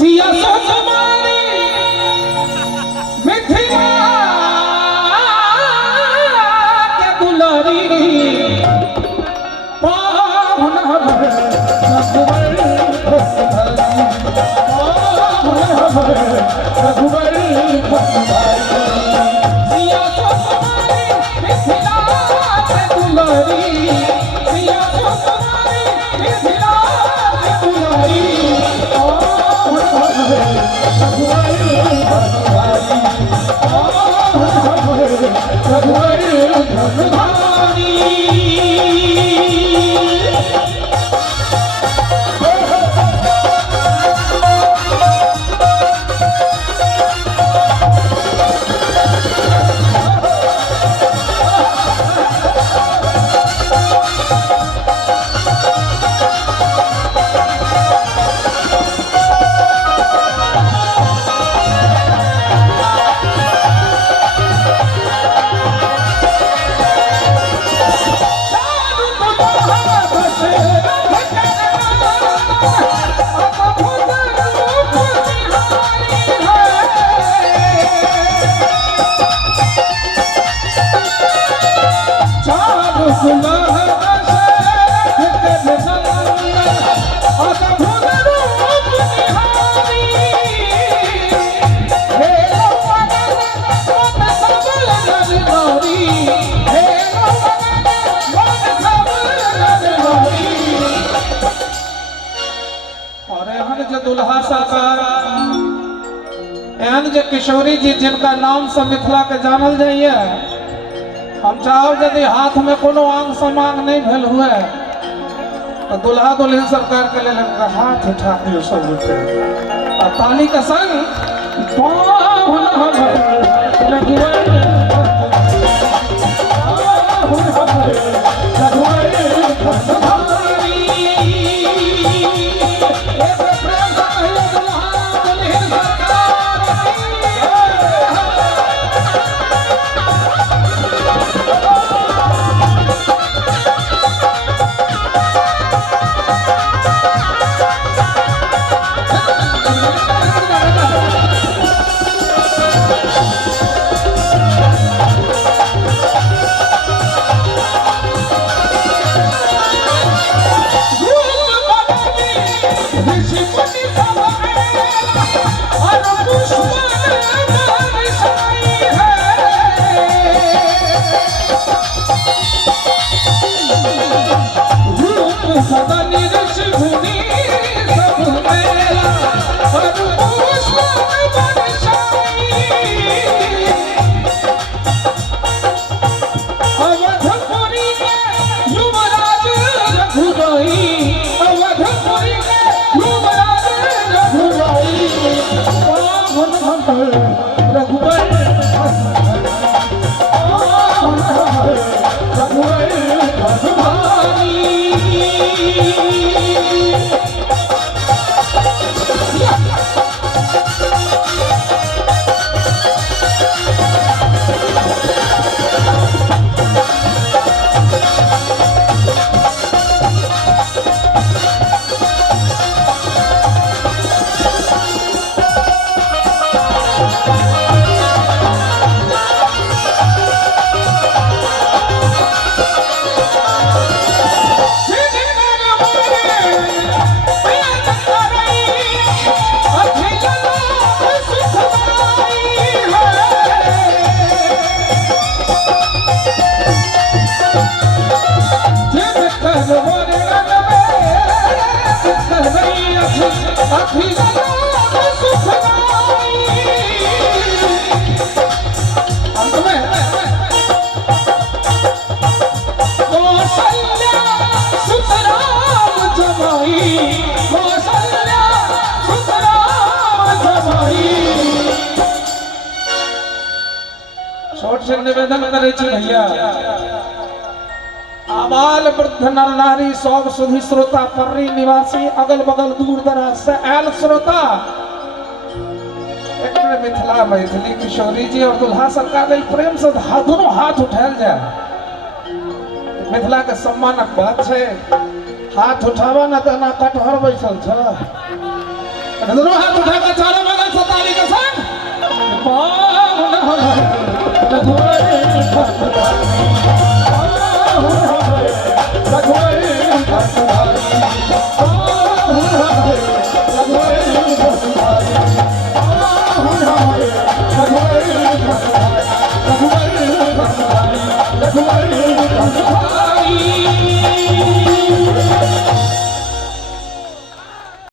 सिया तुम्हारी मिथिला के दुलारी पावन रघुवर रघुवर सिया तुम्हारी मिथिला के दुलारी सिया तुम्हारी मिथिला के दुलारी दुल्हा सरकार एहन जे किशोरी जी जिनका नाम से मिथिला के जानल जाइए हम चाहब यदि हाथ में कोनो आंग समांग नहीं भेल हुए तो दुल्हा दुल्हन सरकार के लिए हाथ उठा दियो सब और ताली के संग छोट से निवेदन करे भैया आबाल वृद्ध नर नारी सब सुधी श्रोता पर्री निवासी अगल बगल दूर दराज से आयल श्रोता मिथिला मैथिली किशोरी जी और दुल्हा सरकार प्रेम से दोनों हाथ उठायल जाए मिथिला के सम्मानक बात है। हाथ उठावा ना तो ना कटहर बैसल छ दोनों हाथ उठा कर चारों बगल से ताली के संग रघुवंश